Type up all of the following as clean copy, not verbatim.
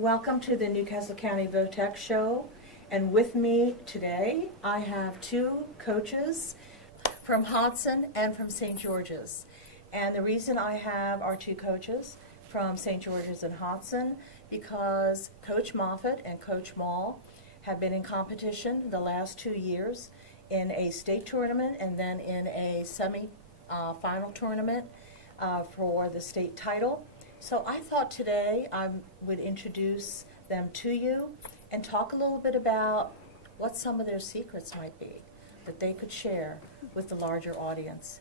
Welcome to the Newcastle County VOTEC Show. And with me today, I have two coaches from Hodson and from St. George's. And the reason I have our two coaches from St. George's and Hodson, because Coach Moffett and Coach Maull have been in competition the last 2 years in a state tournament and then in a semi-final tournament for the state title. So I thought today I would introduce them to you and talk a little bit about what some of their secrets might be that they could share with the larger audience.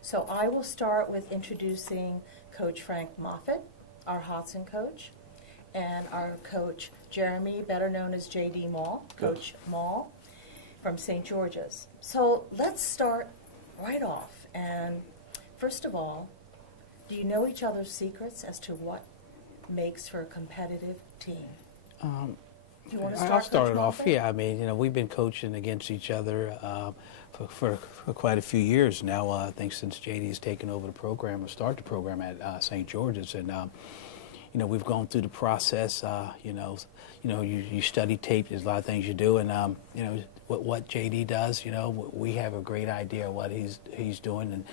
So I will start with introducing Coach Frank Moffett, our Hodson coach, and our coach Jeremy, better known as J.D. Maull, Coach Maull from St. George's. So let's start right off. And first of all, do you know each other's secrets as to what makes for a competitive team? Do you want to start? I'll start it off. Yeah, I mean, we've been coaching against each other for quite a few years now. I think since JD has taken over the program or started the program at St. George's, and we've gone through the process. You study tape. There's a lot of things you do, and what JD does. We have a great idea of what he's doing, and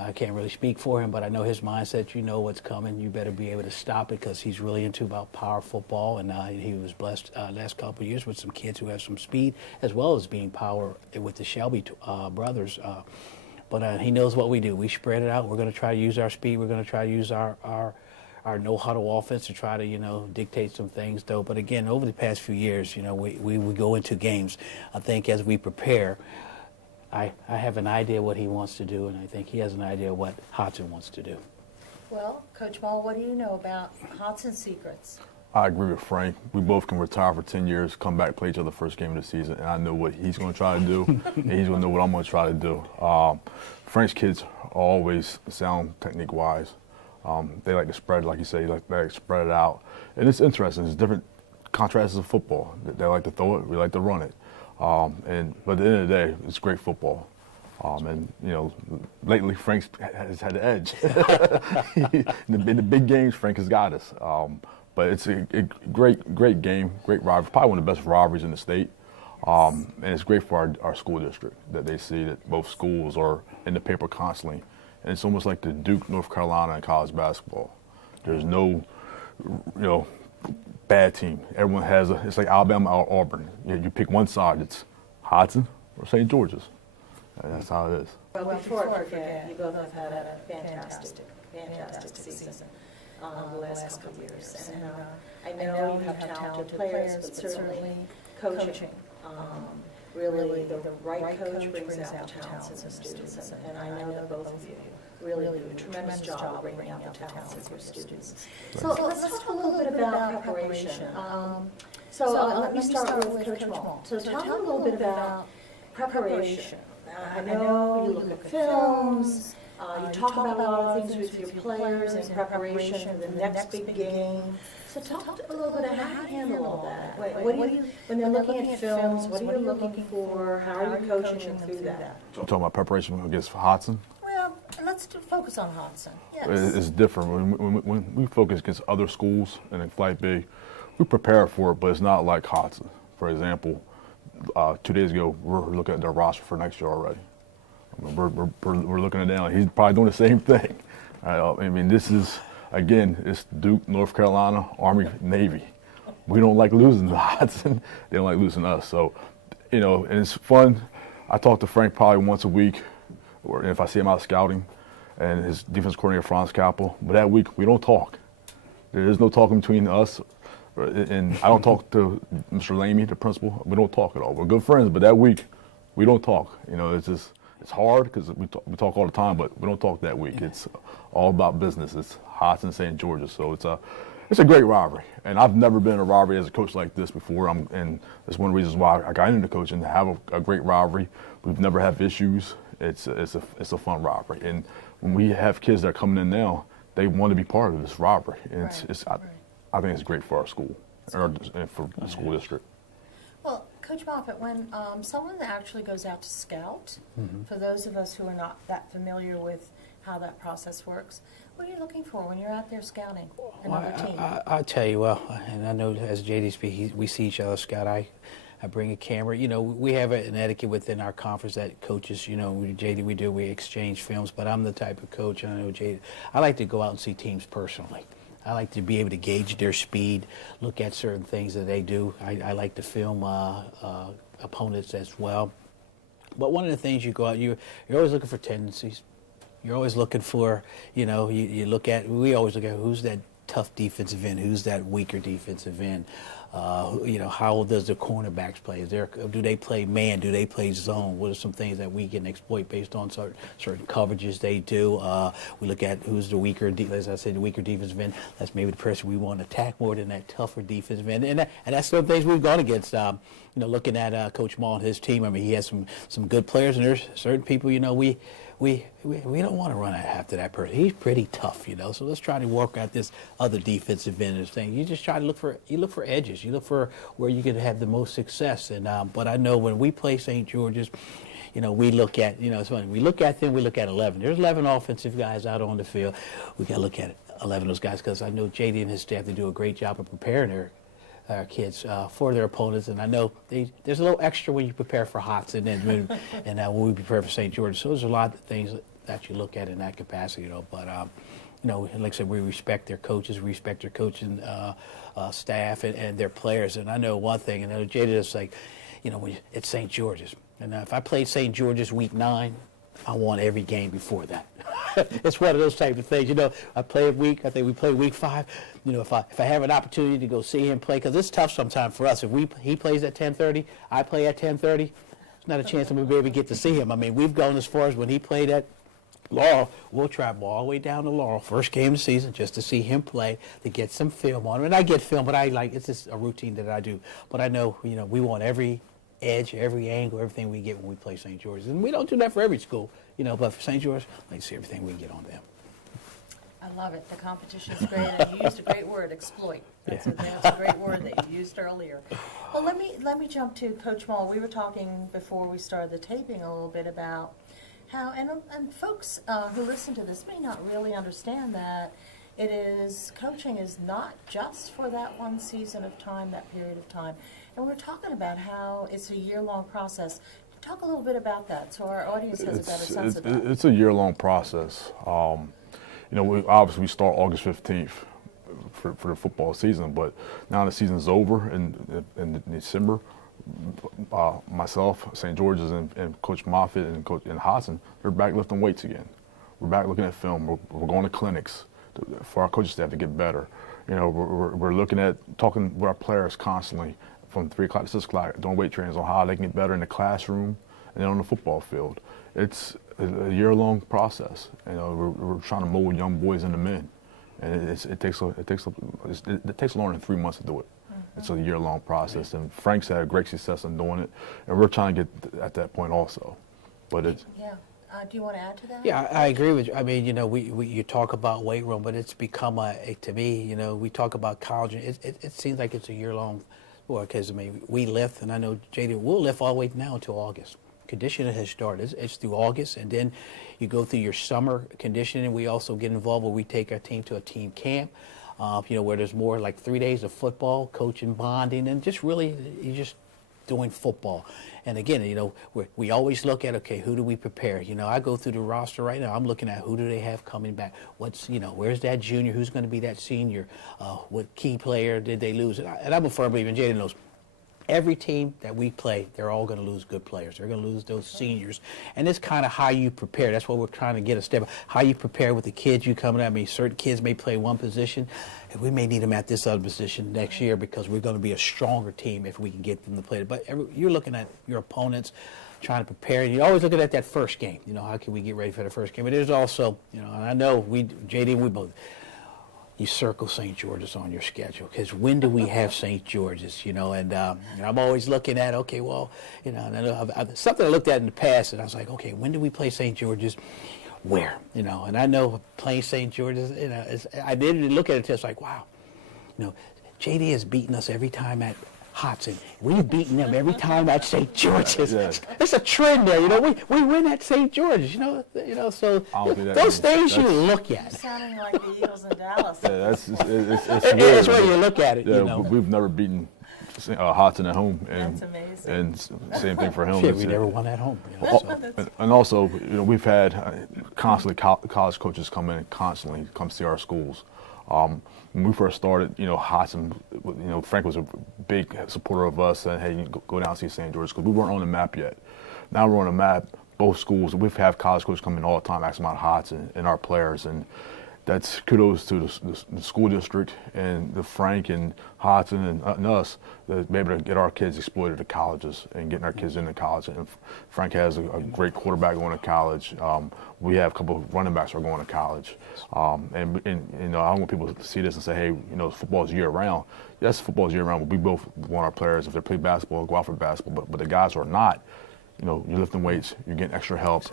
I can't really speak for him, but I know his mindset. You know what's coming. You better be able to stop it because he's really into about power football, and he was blessed last couple of years with some kids who have some speed, as well as being power with the Shelby brothers. But he knows what we do. We spread it out. We're going to try to use our speed. We're going to try to use our no-huddle offense to try to, dictate some things, though. But again, over the past few years, we go into games. I think as we prepare, I have an idea what he wants to do, and I think he has an idea what Hodson wants to do. Well, Coach Maull, what do you know about Hodson's secrets? I agree with Frank. We both can retire for 10 years, come back, play each other first game of the season, and I know what he's going to try to do, and he's going to know what I'm going to try to do. Frank's kids are always sound technique-wise. They like to spread, like you say, they like to spread it out. And it's interesting. It's different contrasts of football. They like to throw it. We like to run it. But at the end of the day, it's great football. Lately Frank has had the edge. in the big games, Frank has got us. But it's a great game, great rivalry, probably one of the best rivalries in the state. And it's great for our school district that they see that both schools are in the paper constantly. And it's almost like the Duke, North Carolina, and college basketball. There's no, bad team. Everyone has it's like Alabama or Auburn. You pick one side, it's Hodson or St. George's. And that's how it is. Well, before I forget, you both have had a fantastic season the last couple of years. And I know you have talented players, but certainly coaching. Really, the right coach brings out the talents in the students. And I know that both of you really do a tremendous job of bringing out the talents in your students. So let's talk a little bit about preparation. Let me start with Coach Maull. So tell me a little bit about preparation. I know you look at films, you talk about a lot of things with your players in preparation for the next big game. So talk a little bit about how you handle all that. When they're looking at films, what are you looking for? How are you coaching them through that? So I'm talking about preparation against Hodson. Well, let's focus on Hodson. Yes. It's different. When we focus against other schools and in Flight B, we prepare for it, but it's not like Hodson. For example, 2 days ago, we're looking at their roster for next year already. We're looking at that. He's probably doing the same thing. This is, again, it's Duke, North Carolina, Army, Navy. We don't like losing to Hodson. They don't like losing us. So, and it's fun. I talk to Frank probably once a week, or if I see him out scouting, and his defense coordinator, Franz Kappel. But that week, we don't talk. There is no talking between us. And I don't talk to Mr. Lamy, the principal. We don't talk at all. We're good friends, but that week, we don't talk. It's hard because we talk all the time, but we don't talk that week. It's all about business. It's Hodson, St. George's, so it's a great rivalry. And I've never been in a rivalry as a coach like this before. And that's one of the reasons why I got into coaching, to have a great rivalry. We've never had issues. It's a fun rivalry. And when we have kids that are coming in now, they want to be part of this rivalry. And I think it's great for our school and for the school district. Well, Coach Moffett, when someone actually goes out to scout, for those of us who are not that familiar with how that process works, What are you looking for when you're out there scouting Well, another team? I'll tell you, well, and I know as JD speaks, we see each other scout. I bring a camera. You know, we have an etiquette within our conference that coaches, you know, JD, we exchange films, but I'm the type of coach, and I know JD, I like to go out and see teams personally. I like to be able to gauge their speed, look at certain things that they do. I like to film opponents as well. But one of the things you go out, you're always looking for tendencies. You're always looking for, you know, we always look at who's that tough defensive end, who's that weaker defensive end. You know, how does the cornerbacks play? Do they play man? Do they play zone? What are some things that we can exploit based on certain coverages they do? We look at who's the weaker, as I said, the weaker defensive end. That's maybe the person we want to attack more than that tougher defensive end. And that's some things we've gone against. You know, looking at Coach Maull and his team, I mean, he has some good players, and there's certain people, you know, we don't want to run after that person. He's pretty tough, you know. So let's try to work out this other defensive end thing. You just try to look for edges. You look for where you can have the most success. And but I know when we play St. George's, you know, we look at, you know, it's funny. We look at them. We look at 11. There's 11 offensive guys out on the field. We got to look at 11 of those guys because I know JD and his staff, they do a great job of preparing our kids for their opponents, and I know there's a little extra when you prepare for Hodson and when we prepare for St. George. So there's a lot of things that you look at in that capacity, you know. But you know, like I said, we respect their coaches, we respect their coaching staff and their players. And I know one thing, and I know Jada is like, you know, it's St. George's, and if I played St. George's week 9, I want every game before that. It's one of those type of things. You know, I think we play week 5. You know, if I have an opportunity to go see him play, because it's tough sometimes for us. If he plays at 10:30, I play at 10:30, there's not a chance I'm going to be able to get to see him. I mean, we've gone as far as when he played at Laurel, we'll travel all the way down to Laurel, first game of the season, just to see him play, to get some film on him. And I get film, but it's just a routine that I do. But I know, you know, we want every edge, every angle, everything we get when we play St. George's. And we don't do that for every school, you know, but for St. George, I like to see everything we can get on them. I love it. The competition's great. And you used a great word, exploit. That's a great word that you used earlier. Well, let me jump to Coach Maull. We were talking before we started the taping a little bit about how, and folks who listen to this may not really understand that coaching is not just for that one season of time, that period of time. And we're talking about how it's a year-long process. Talk a little bit about that so our audience has a better sense of that. It's a year-long process. You know, we start August 15th for the football season, but now the season's over in December. Myself, St. George's, and Coach Moffett and Coach Hodson, they're back lifting weights again. We're back looking at film. We're going to clinics for our coaching staff to get better. You know, we're looking at talking with our players constantly from 3 o'clock to 6 o'clock, doing weight trainings on how they can get better in the classroom and then on the football field. It's a year-long process. You know, we're trying to mold young boys into men, and it takes longer than 3 months to do it. Mm-hmm. It's a year-long process, and Frank's had great success in doing it, and we're trying to get at that point also. But it's do you want to add to that? Yeah, I agree with you. I mean, you know, you talk about weight room, but it's become to me, you know, we talk about college. It seems like it's a year-long sport because I mean, we lift, and I know JD will lift all the way now until August. Conditioning has started. It's through August, and then you go through your summer conditioning. We also get involved where we take our team to a team camp, you know, where there's more like 3 days of football, coaching, bonding, and just really you just doing football. And again, you know, we always look at, okay, who do we prepare? You know, I go through the roster right now. I'm looking at who do they have coming back? What's, you know, where's that junior? Who's going to be that senior? What key player did they lose? And I'm a firm believer, and Jaden knows, every team that we play, they're all going to lose good players. They're going to lose those seniors. And it's kind of how you prepare. That's what we're trying to get a step. How you prepare with the kids you coming at. I mean, certain kids may play one position, and we may need them at this other position next year because we're going to be a stronger team if we can get them to play. But you're looking at your opponents, trying to prepare. And you're always looking at that first game. You know, how can we get ready for the first game? But there's also, you know, and I know JD, we both, you circle St. George's on your schedule because when do we have St. George's, you know, and I'm always looking at, okay, well, you know, and I know something I looked at in the past and I was like, okay, when do we play St. George's? Where, you know, and I know playing St. George's, you know, I didn't look at it until it's like, wow, you know, JD has beaten us every time at Hodson. We've beaten them every time at St. George's. Yeah. It's a trend there, we win at St. George's, so I don't do that those anymore. things you look at. Sounding like the Eagles in Dallas. Yeah, it's It's where you look at it, Yeah, we've never beaten Hodson at home, and That's amazing. and same thing for him. Shit, It's- we never won at home. And also, we've had constantly college coaches come in and constantly come see our schools. When we first started, Hodson, Frank was a big supporter of us, and hey, you go down and see St. George's, because we weren't on the map yet. Now we're on the map. Both schools, we've had college coaches come in all the time asking about Hodson and our players, and that's kudos to the school district and the Frank and Hodson and us to be able to get our kids exploited at colleges and getting our kids into college. And Frank has a great quarterback going to college. We have a couple of running backs who are going to college. And I don't want people to see this and say, hey, football is year round. Yes, football is year round, but we both want our players, if they play basketball, go out for basketball. But the guys who are not, you're lifting weights, you're getting extra help.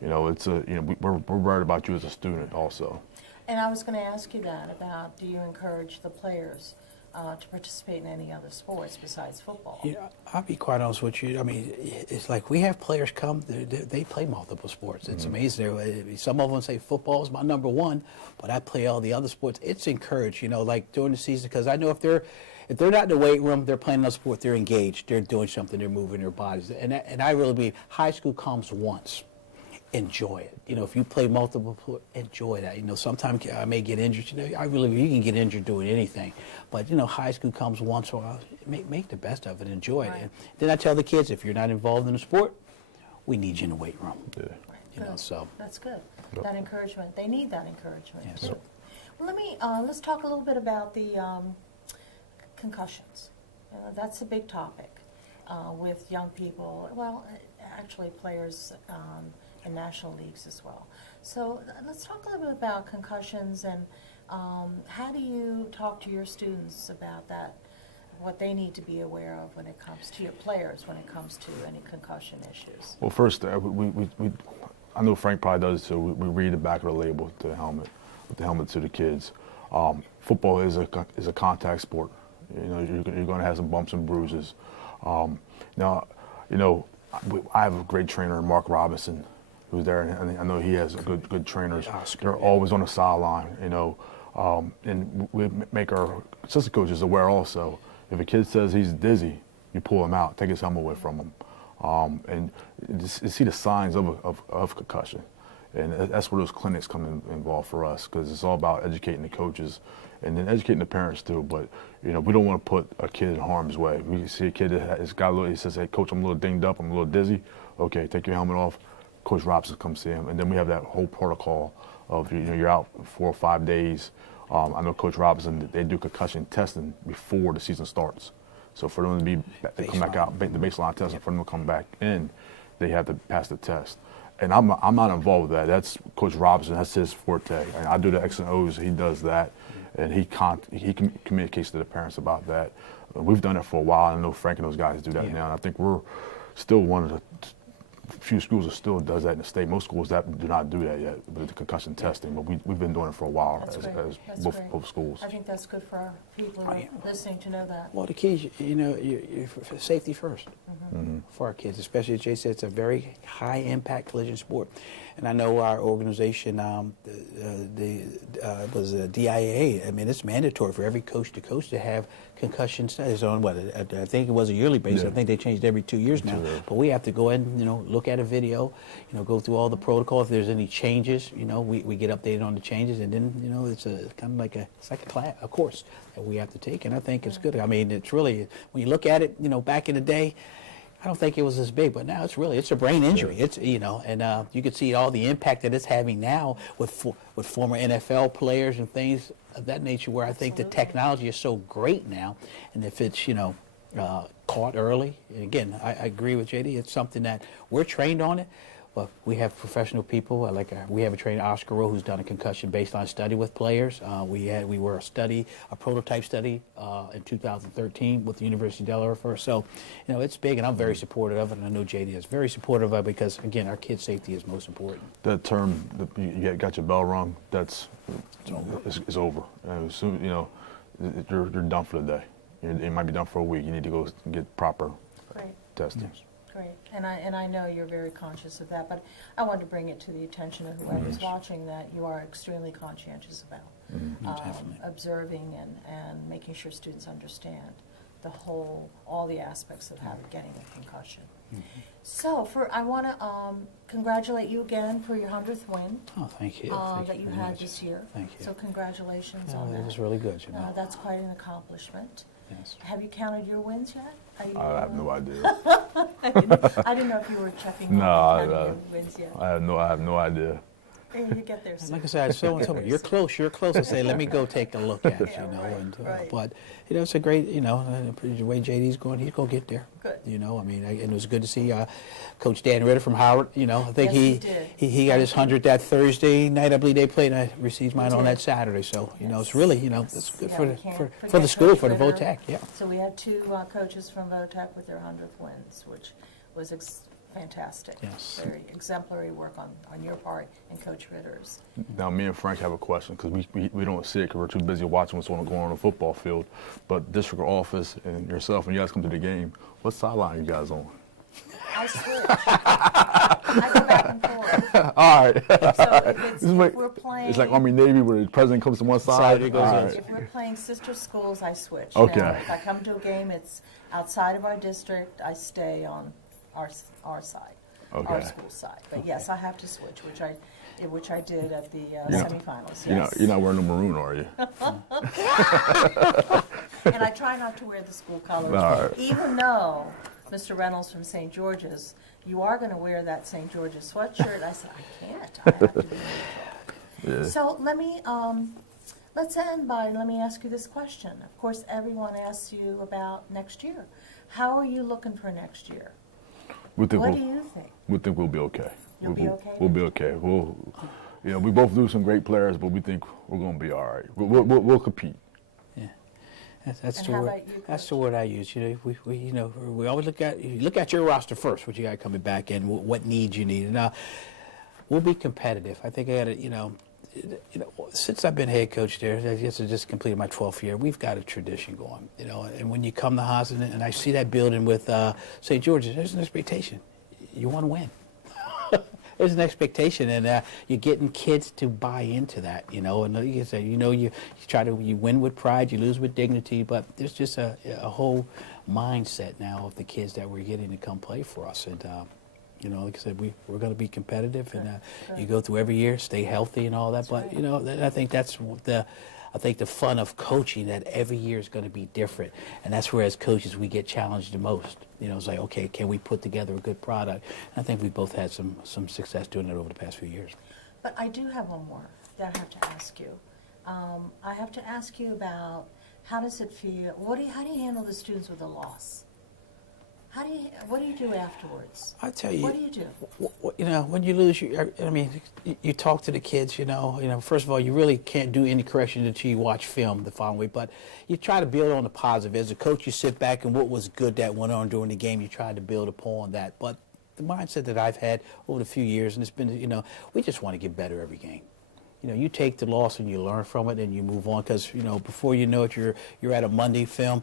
We're worried about you as a student also. And I was going to ask you that about, do you encourage the players to participate in any other sports besides football? Yeah, I'll be quite honest with you. I mean, it's like we have players come, they play multiple sports. It's amazing. Some of them say football is my number one, but I play all the other sports. It's encouraged, like during the season, because I know if they're not in the weight room, they're playing another sport, they're engaged, they're doing something, they're moving their bodies. And I really believe high school comes once. Enjoy it. If you play multiple, enjoy that. Sometimes I may get injured. I really, you can get injured doing anything. But, high school comes once in a while. Make the best of it. Enjoy it. And then I tell the kids, if you're not involved in the sport, we need you in the weight room. Yeah. So. That's good. Yep. That encouragement. They need that encouragement, Yes. too. Well, let's talk a little bit about the concussions. That's a big topic with young people. Well, actually players in national leagues as well. So let's talk a little bit about concussions and how do you talk to your students about that, what they need to be aware of when it comes to your players, when it comes to any concussion issues? Well, first, I know Frank probably does too. We read the back of the label to the helmet, with the helmet to the kids. Football is a contact sport. You're going to have some bumps and bruises. Now, I have a great trainer, Mark Robinson, who's there, and I know he has good trainers. They're always on the sideline, and we make our assistant coaches aware also. If a kid says he's dizzy, you pull him out, take his helmet away from him, and you see the signs of concussion. And that's where those clinics come involved for us, because it's all about educating the coaches and then educating the parents too. But we don't want to put a kid in harm's way. We see a kid that's got a little, he says, hey, coach, I'm a little dinged up, I'm a little dizzy. Okay, take your helmet off. Coach Robinson comes see him. And then we have that whole protocol of, you're out 4 or 5 days. I know Coach Robinson, they do concussion testing before the season starts. So for them to come back out, the baseline testing, for them to come back in, they have to pass the test. And I'm not involved with that. That's Coach Robinson. That's his forte. And I do the X and O's. He does that, and he communicates to the parents about that. We've done it for a while. I know Frank and those guys do that now. And I think we're still one of the few schools that still does that in the state. Most schools that do not do that yet with the concussion testing. But we've been doing it for a while as both schools. I think that's good for our people listening to know that. Well, the kids, you're safety first for our kids, especially as Jay said, it's a very high impact collision sport. And I know our organization, was a DIA. I mean, it's mandatory for every coach to have concussion studies on I think it was a yearly basis. Yeah. I think they changed every 2 years now. But we have to go in, look at a video, go through all the protocol. If there's any changes, we get updated on the changes, and then it's a kind of like a class, a course that we have to take. And I think it's good. I mean, it's really, when you look at it, back in the day, I don't think it was as big, but now it's a brain injury. It's and you can see all the impact that it's having now with former NFL players and things of that nature. Where I think the technology is so great now, and if it's caught early, and again, I agree with JD. It's something that we're trained on it. But we have professional people, we have a trainer, Oscar Rowe, who's done a concussion baseline study with players. We were a prototype study in 2013 with the University of Delaware first. So, it's big, and I'm very supportive of it, and I know JD is very supportive of it because, again, our kids' safety is most important. That term, you got your bell rung, it's over. And soon, you're done for the day. It might be done for a week. You need to go get proper Great. testing. Great, and I know you're very conscious of that, but I wanted to bring it to the attention of whoever's watching that you are extremely conscientious about Definitely. observing and making sure students understand all the aspects of getting a concussion. So, I want to congratulate you again for your 100th win Oh, thank you. Thank that you you very had much. this year. Thank you. So congratulations Oh, on that. it was really good, you know. That's quite an accomplishment. Yes. Have you counted your wins yet? I have no idea. I didn't know if you were checking No, counting your wins yet. I have no idea. Maybe you get there soon. Like I said, you're close. I say, let me go take a look at it, Yeah, you know. right, And right. but it's a great, the way JD's going, he's gonna get there. Good. I mean, and it was good to see Coach Dan Ritter from Howard. I think Yes, he did. he got his 100 that Thursday night. I believe they played. And I received mine on did. that Saturday. So it's Yes. really, Yes. it's good Yeah, for we the can't for forget the school, Coach for the Ritter. VOTAC. Yeah. So we had two coaches from VOTAC with their 100th wins, which was fantastic. Yes. Very exemplary work on your part and Coach Ritter's. Now, me and Frank have a question because we don't see it because we're too busy watching what's going on the football field. But district office and yourself, when you guys come to the game, what sideline are you guys on? I switch. I go back and forth. All right. So if we're It's playing, like Army Navy where the president comes to one side. Side, he goes All in. right. if we're playing sister schools, I switch. Okay. Now, if I come to a game, it's outside of our district, I stay on our side, our Okay. school side. But yes, I have to switch, which I did at the Yeah. semifinals. You're Yes. not wearing the maroon, are you? And I try not to wear the school colors, All right. even though Mr. Reynolds from St. George's, you are going to wear that St. George's sweatshirt. I said, I can't. I have to be neutral. Yeah. So let's end by, let me ask you this question. Of course, everyone asks you about next year. How are you looking for next year? We think What do you think? we think we'll be okay. You'll be okay We'll be next okay. We both lose some great players, but we think we're going to be all right. We'll compete. Yeah. That's And the how word. about you, That's Coach? the word I use. We always look at your roster first. What you got coming back and what needs you need. Now, we'll be competitive. I think I got to, since I've been head coach there, I guess I just completed my 12th year. We've got a tradition going. And when you come to Hosden and I see that building with St. George's, there's an expectation. You want to win. There's an expectation, and you're getting kids to buy into that, And like you say, you win with pride, you lose with dignity, but there's just a whole mindset now of the kids that we're getting to come play for us, and like I said, we're going to be competitive, and you go through every year, stay healthy and all that. But I think that's the fun of coaching, that every year is going to be different, and that's where as coaches we get challenged the most. It's like, okay, can we put together a good product? And I think we both had some success doing it over the past few years. But I do have one more that I have to ask you. I have to ask you about how does it feel? How do you handle the students with a loss? What do you do afterwards? I tell you, What do you do? when you lose, you talk to the kids. First of all, you really can't do any correction until you watch film the following week. But you try to build on the positive. As a coach, you sit back and what was good that went on during the game, you try to build upon that. But the mindset that I've had over the few years, and it's been, we just want to get better every game. You take the loss and you learn from it and you move on. Because before you know it, you're at a Monday film,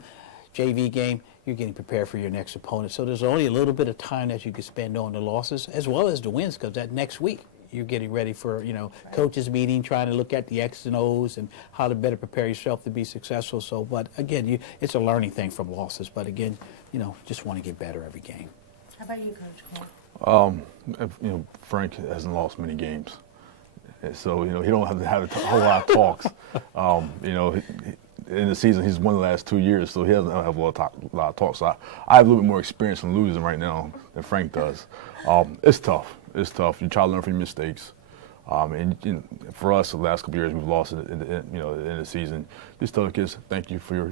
JV game. You're getting prepared for your next opponent. So there's only a little bit of time that you can spend on the losses as well as the wins, because that next week you're getting ready for, coaches meeting, trying to look at the X's and O's and how to better prepare yourself to be successful. So, but again, it's a learning thing from losses. But again, just want to get better every game. How about you, Coach Cole? Frank hasn't lost many games, so he don't have to have a whole lot of talks. In the season, he's won the last 2 years, so he doesn't have a lot of talk. So I have a little bit more experience in losing right now than Frank does. It's tough. It's tough. You try to learn from your mistakes. And for us, the last couple of years, we've lost in the season. Just tell the kids, thank you for your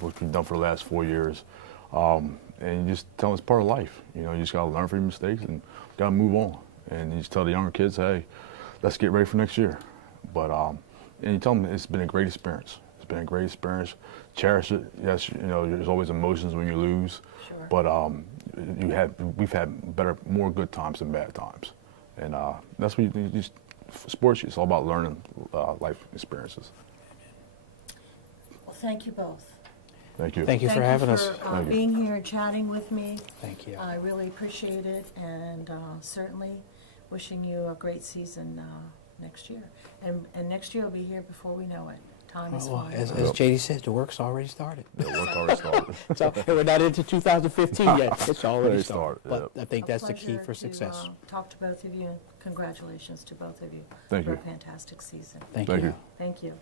what you've done for the last 4 years. And you just tell them it's part of life. You just got to learn from your mistakes and got to move on. And you just tell the younger kids, hey, let's get ready for next year. But and you tell them it's been a great experience. It's been a great experience. Cherish it. Yes, there's always emotions when you lose. Sure. But we've had more good times than bad times. And that's what sports, it's all about learning life experiences. Well, thank you both. Thank you. Thank you for having us. For Thank you. being here and chatting with me. Thank you. I really appreciate it, and certainly wishing you a great season next year. And next year will be here before we know it. Time is Well, flying. as JD says, the work's already started. The work already started. So we're not into 2015 yet. It's already Already started. started, But yep. I think that's the key Pleasure for to, success. talk to both of you, and congratulations to both of you Thank for you. a fantastic season. Thank Thank you. you. Thank you.